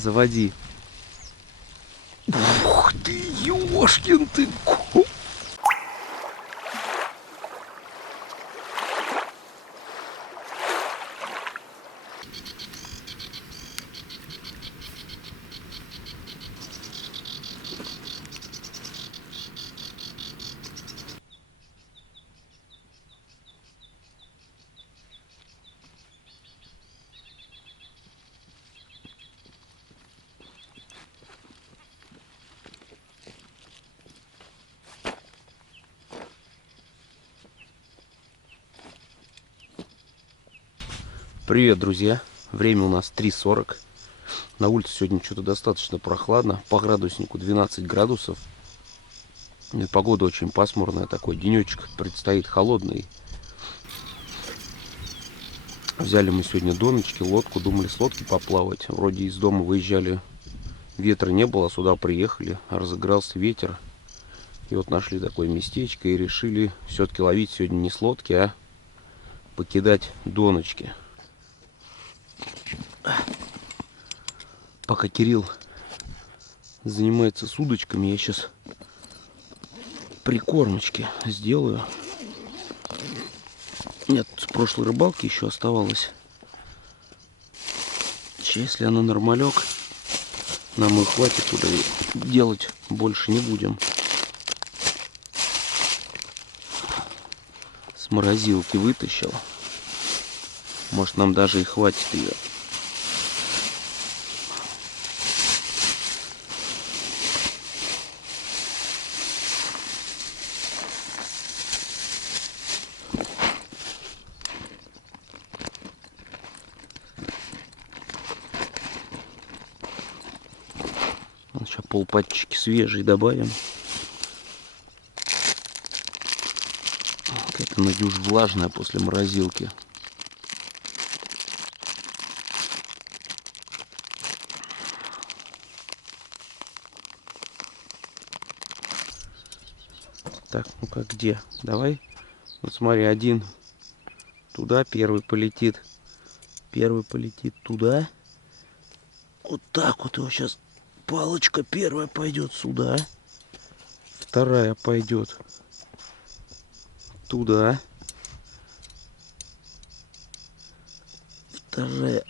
Заводи. Ух ты, ёшкин ты кот. Привет, друзья! Время у нас 3:40. На улице сегодня что-то достаточно прохладно. По градуснику 12 градусов. И погода очень пасмурная. Такой денечек предстоит холодный. Взяли мы сегодня доночки, лодку. Думали с лодки поплавать. Вроде из дома выезжали. Ветра не было. Сюда приехали. Разыгрался ветер. И вот нашли такое местечко. И решили все-таки ловить сегодня не с лодки, а покидать доночки. Пока Кирилл занимается с удочками, я сейчас прикормочки сделаю. Нет, с прошлой рыбалки еще оставалось. Сейчас, если она нормалек, нам и хватит туда, делать больше не будем. С морозилки вытащил. Может, нам даже и хватит ее. Сейчас полпачки свежие добавим. Какая-то надюж влажная после морозилки. Так, ну-ка, где? Давай. Вот смотри, один туда, первый полетит. Первый полетит туда. Вот так вот его сейчас. Палочка первая пойдет сюда. Вторая пойдет туда. Вторая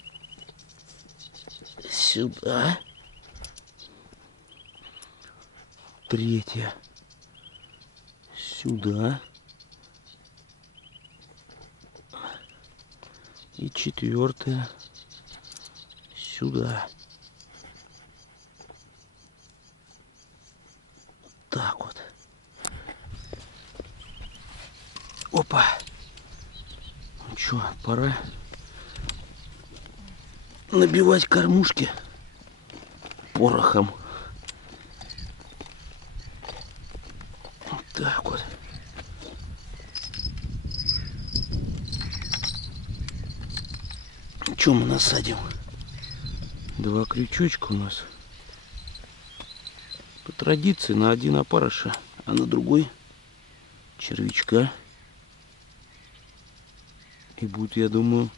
сюда. Третья сюда. И четвертая сюда. Так вот. Опа. Ну что, пора набивать кормушки порохом. Вот так вот. Что мы насадим? 2 крючочка у нас. По традиции на один опарыша, а на другой червячка. И будет, я думаю,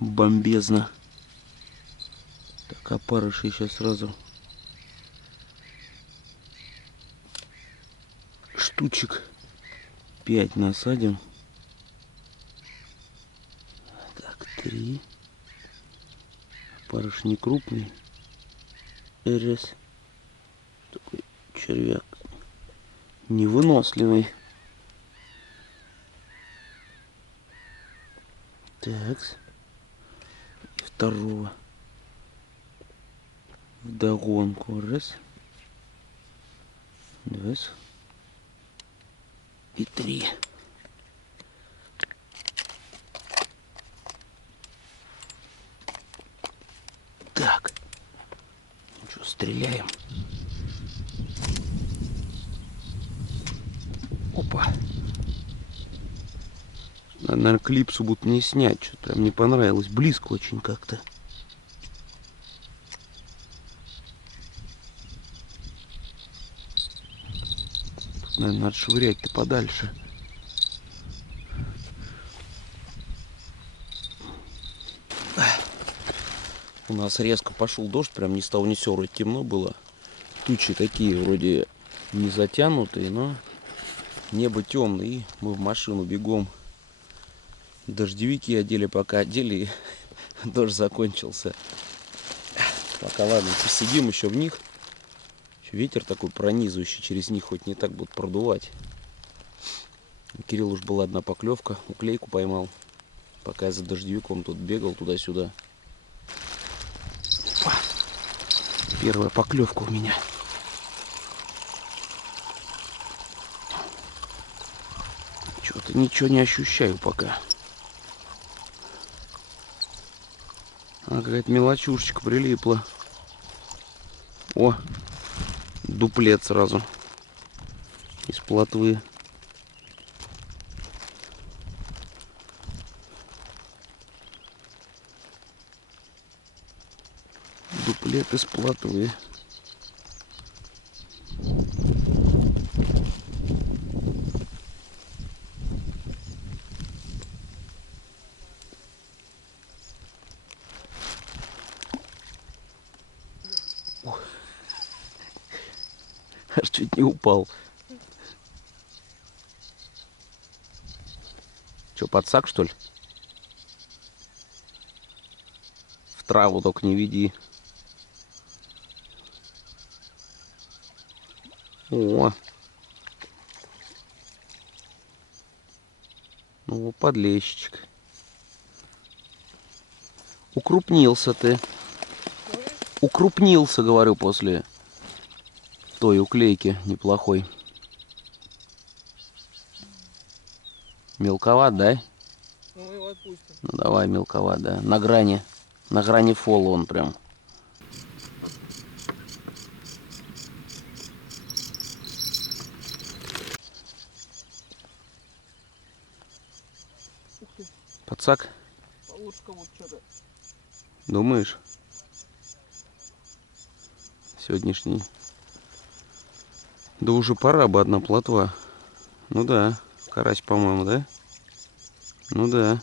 бомбезно. Так, опарыши сейчас сразу штучек 5 насадим. Так, 3. Опарыш не крупный. Раз. Такой червяк невыносливый. Так. И второго вдогонку. Раз. 2. И 3. Так. Ну что, стреляем. Опа. Надо, наверное, клипсу будут мне снять. Что-то прям не понравилось. Близко очень как-то. Тут, наверное, надо швырять-то подальше. У нас резко пошел дождь, прям ни с того ни с сего, вроде темно было. Тучи такие вроде не затянутые, но небо темное. И мы в машину бегом. Дождевики одели, пока одели, и дождь закончился. Пока ладно, посидим еще в них. Еще ветер такой пронизывающий, через них хоть не так будут продувать. У Кирилла уж была одна поклевка, уклейку поймал. Пока я за дождевиком тут бегал туда-сюда. Первая поклевка у меня. Что-то ничего не ощущаю пока. А какая-то мелочушечка прилипла. О, дуплет сразу из плотвы. Дуплет из плотвы. Аж чуть не упал. Че, подсак, что ли? В траву только не веди. О! Ну, подлещичек. Укрупнился ты. Укрупнился, говорю, после той уклейки неплохой. Мелковат, да? Ну, мы его отпустим. Ну, давай, мелковат, да. На грани фола он прям. Ух ты, Подсак? полушка вот что-то. Думаешь? Сегодняшний. Да уже пора бы одна плотва. Ну да, карась, по-моему, да? Ну да.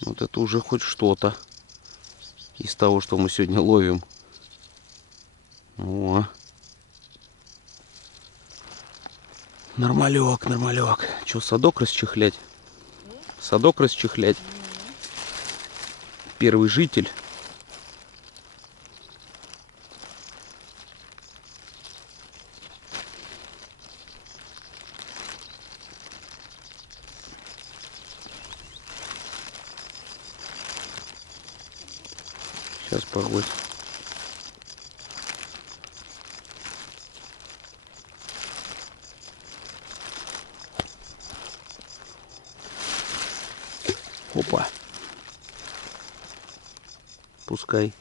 Вот это уже хоть что-то из того, что мы сегодня ловим. О. Нормалек, нормалек. Че, садок расчехлять? Садок расчехлять. Первый житель. Сейчас погодь. Опа. Пускай.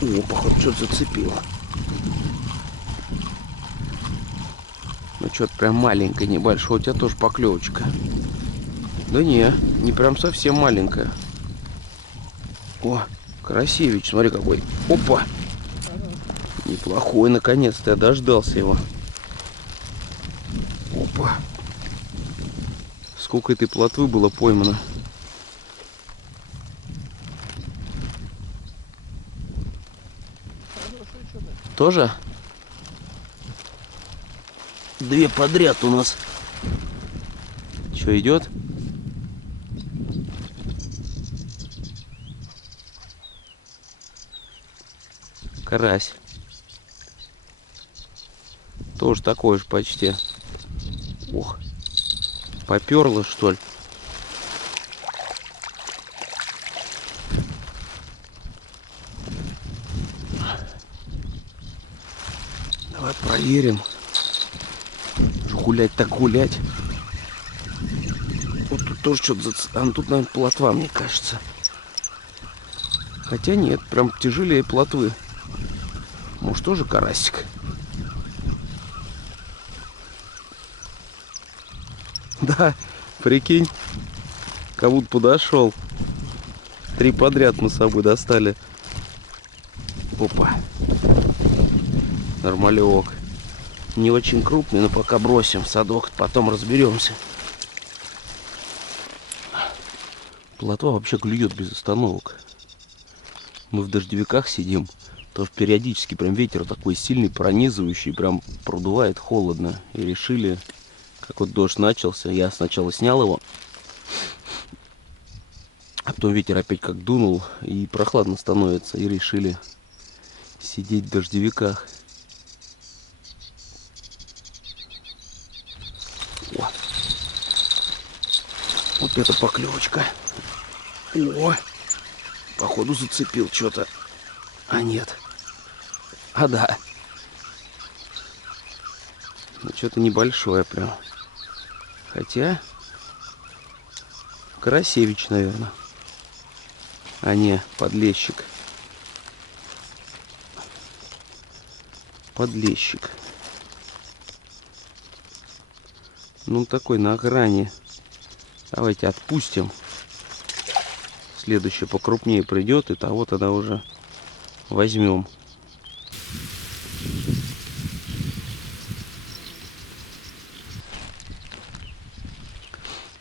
О, походу, что-то зацепило. Ну, что-то прям маленькое, небольшое. У тебя тоже поклевочка. Да не прям совсем маленькая. О, красивич, смотри какой. Опа. Неплохой, наконец-то я дождался его. Опа. Сколько этой плотвы было поймано. Тоже? Две подряд у нас. Что, идет? Карась. Тоже такой же почти. Ох. Поперло, что ли? Давай проверим. Гулять так гулять. Вот тут тоже что-то а тут, наверное, плотва, мне кажется. Хотя нет, прям тяжелее плотвы. Может, тоже карасик? Да, прикинь, как будто подошел. 3 подряд мы с собой достали. Опа. Нормалек. Не очень крупный, но пока бросим в садок, потом разберемся. Плотва вообще клюет без остановок. Мы в дождевиках сидим, то периодически прям ветер такой сильный, пронизывающий, прям продувает холодно. И решили, как вот дождь начался, я сначала снял его, а потом ветер опять как дунул, и прохладно становится, и решили сидеть в дождевиках. О, вот это поклевочка. О, походу зацепил что-то. А нет. А да. Ну что-то небольшое прям. Хотя Карасевич, наверное. А не, подлещик. Подлещик. Ну такой на грани. Давайте отпустим. Следующее покрупнее придет, и того тогда уже возьмем.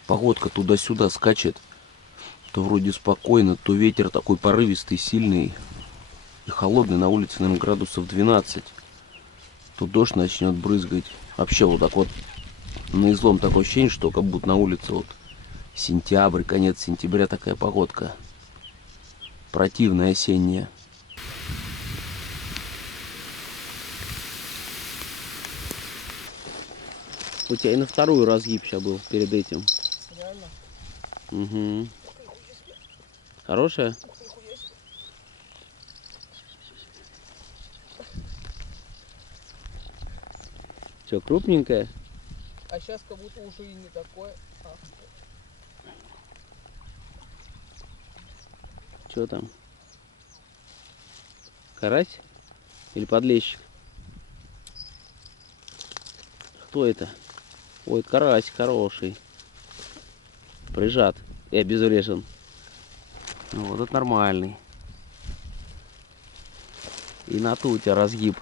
Погодка туда-сюда скачет. То вроде спокойно, то ветер такой порывистый, сильный и холодный. На улице, наверное, градусов 12. То дождь начнет брызгать. Вообще вот так вот на излом такое ощущение, что как будто на улице вот сентябрь, конец сентября такая погодка. Противная, осенняя. У тебя и на вторую разгиб сейчас был перед этим. Реально? Угу. Хорошая? Что, крупненькая? А сейчас как будто уже и не такое. А, Что там? Карась? Или подлещик? Кто это? Ой, карась хороший. Прижат и обезврежен. Ну, вот это нормальный. И на ту у тебя разгиб.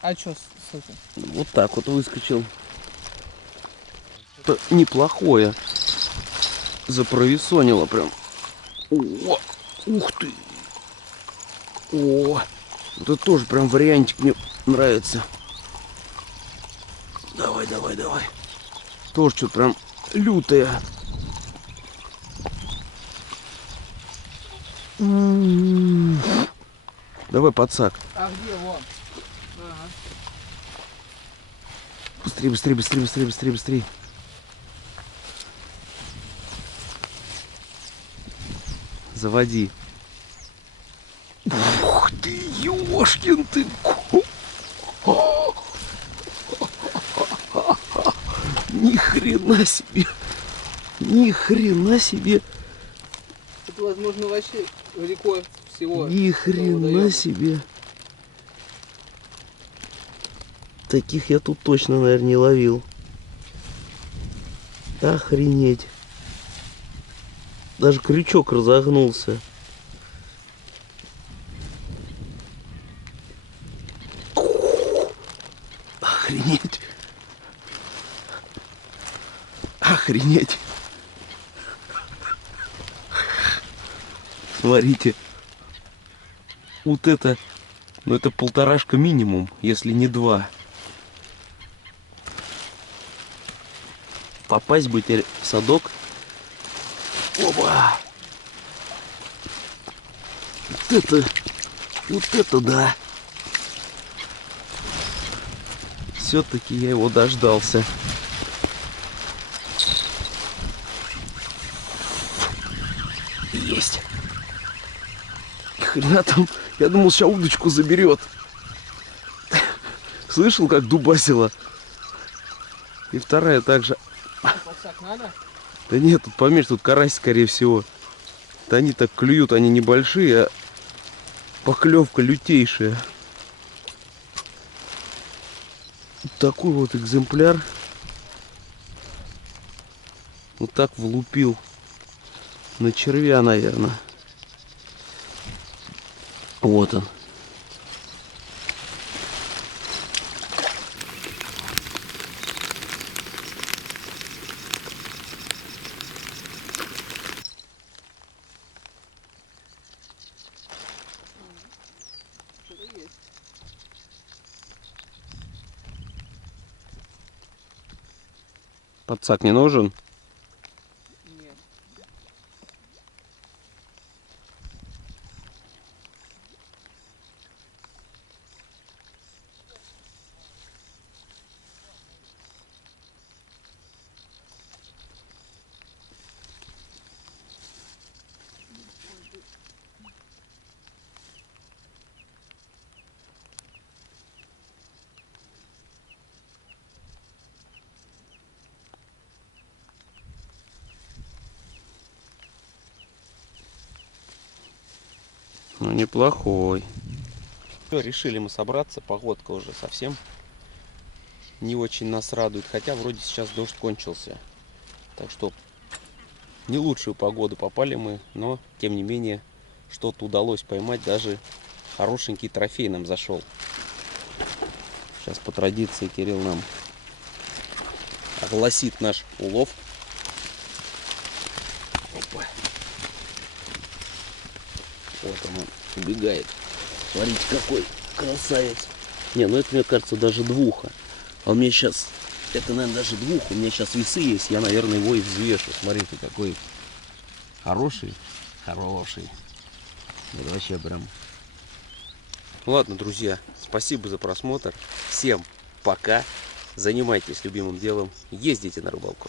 а что с этим? Вот так вот выскочил. Это неплохое. Запровесонило прям. О, ух ты. О, вот это тоже прям вариантик мне нравится. Давай, давай, давай. Тоже что-то прям лютое. Давай подсак. А где вон? Ага. Быстрее, быстрее, быстрее, быстрее, быстрее, быстрее. Заводи. Ух ты, ёшкин ты. Ни хрена себе. Ни хрена себе. Это, возможно, вообще рекорд всего. Ни этого хрена водоема. себе. Таких я тут точно, наверное, не ловил. Охренеть. Даже крючок разогнулся. Охренеть. Охренеть. Смотрите. Вот это, ну это полторашка минимум, если не 2. Попасть бы теперь в садок. Опа! Вот это да. Все-таки я его дождался. Есть. Хрена там, я думал, сейчас удочку заберет. Слышал, как дубасила? И вторая также. Подсак надо? Да нет, тут поменьше, тут карась, скорее всего. Да они так клюют, они небольшие, а поклевка лютейшая. Вот такой вот экземпляр. Вот так влупил. На червя, наверное. Вот он. Подсак не нужен? Нет. Ну, неплохой. Все, решили мы собраться. Погодка уже совсем не очень нас радует. Хотя вроде сейчас дождь кончился. Так что не лучшую погоду попали мы. Но, тем не менее, что-то удалось поймать. Даже хорошенький трофей нам зашел. Сейчас по традиции Кирилл нам огласит наш улов. Опа. Вот он убегает. Смотрите, какой красавец. Не, ну это, мне кажется, даже двуха. А у меня сейчас, это, наверное, даже двух. У меня сейчас весы есть. Я, наверное, его и взвешу. Смотрите, какой хороший. Хороший. Это вообще прям... Ладно, друзья, спасибо за просмотр. Всем пока. Занимайтесь любимым делом. Ездите на рыбалку.